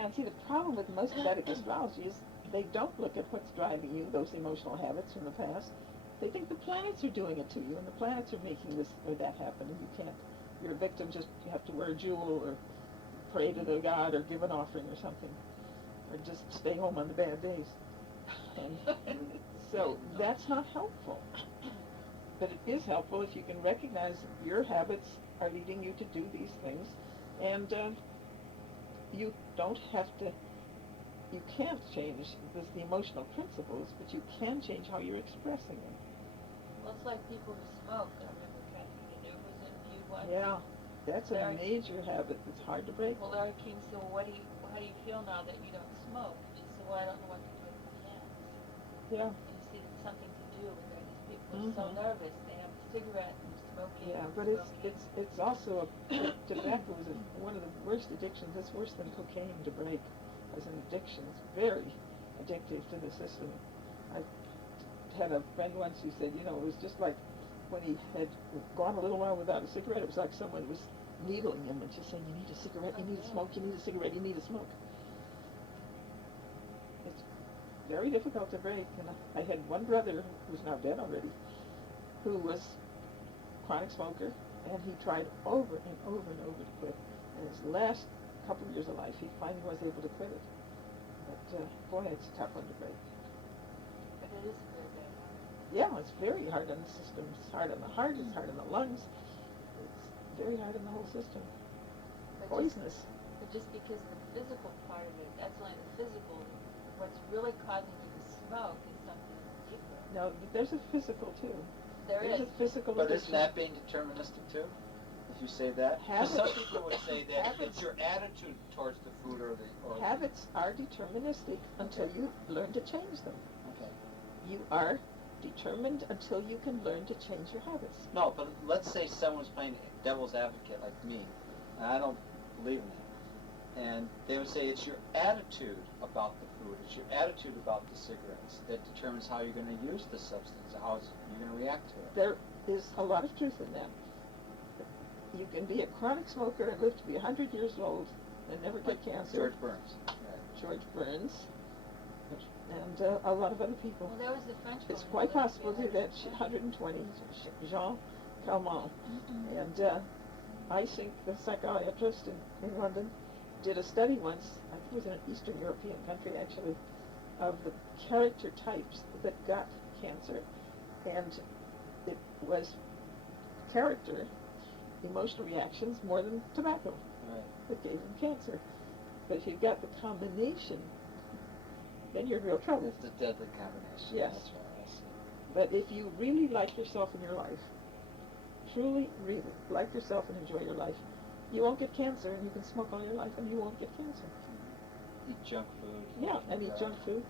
Yeah, and see, the problem with most Vedic astrology is they don't look at what's driving you, those emotional habits from the past. They think the planets are doing it to you, and the planets are making this or that happen, and you can't. You're a victim, just you have to wear a jewel or pray to the god or give an offering or something, or just stay home on the bad days. And so that's not helpful. But it is helpful if you can recognize your habits are leading you to do these things, and you don't have to, you can't change the emotional principles, but you can change how you're expressing them. Well, it's like people who smoke. I remember Catherine Deneuve was interviewed once. Yeah, that's a major habit that's hard to break. Well, Larry King said, well, how do you feel now that you don't smoke? And she said, well, I don't know what to do with my hands. Yeah. And you see, it's something to do with that. These people are so nervous. They have a cigarette and smoking. Yeah, but it's also tobacco is one of the worst addictions. It's worse than cocaine to break as an addiction. It's very addictive to the system. I had a friend once who said, it was just like when he had gone a little while without a cigarette, it was like someone was needling him and just saying, you need a cigarette, you need a smoke, you need a cigarette, you need a smoke. It's very difficult to break. And I had one brother who's now dead already, who was a chronic smoker, and he tried over and over and over to quit. And his last couple of years of life, he finally was able to quit it. But boy, it's a tough one to break. But it is very bad. Yeah, it's very hard on the system. It's hard on the heart, it's hard on the lungs. It's very hard on the whole system. Poisonous. But just because the physical part of it, that's only the physical. What's really causing you to smoke is something deeper. No, but there's a physical too. There's a physical But addiction. isn't that being deterministic too? If you say that? Habits. Some people would say that Habits. it's your attitude towards the food or the... Habits are deterministic until you learn to change them. Okay. You are determined until you can learn to change your habits. No, but let's say someone's playing devil's advocate like me, and I don't believe in that. And they would say it's your attitude about the food, it's your attitude about the cigarettes that determines how you're going to use the substance, how you're going to react to it. There is a lot of truth in that. You can be a chronic smoker and live to be 100 years old and never get cancer. George Burns. Right. George Burns. And a lot of other people. Well, there was the French woman. It's quite possible to do that. 120, Jean Calment. And I think the psychiatrist in London did a study once, I think it was in an Eastern European country actually, of the character types that got cancer. And it was character, emotional reactions more than tobacco that gave them cancer. But if you've got the combination, then you're in real trouble. It's the deadly combination. Yes. That's right, I see. But if you really like yourself in your life, truly, really like yourself and enjoy your life, you won't get cancer, and you can smoke all your life and you won't get cancer. Eat junk food. Yeah, and eat junk food.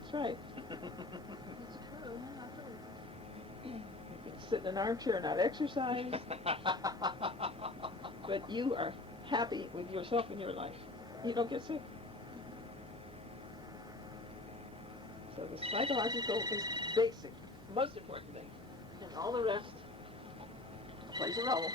That's right. It's true. No, really. You can sit in an armchair and not exercise, but you are happy with yourself and your life. You don't get sick. So the psychological is basic, most important thing, and all the rest plays a role.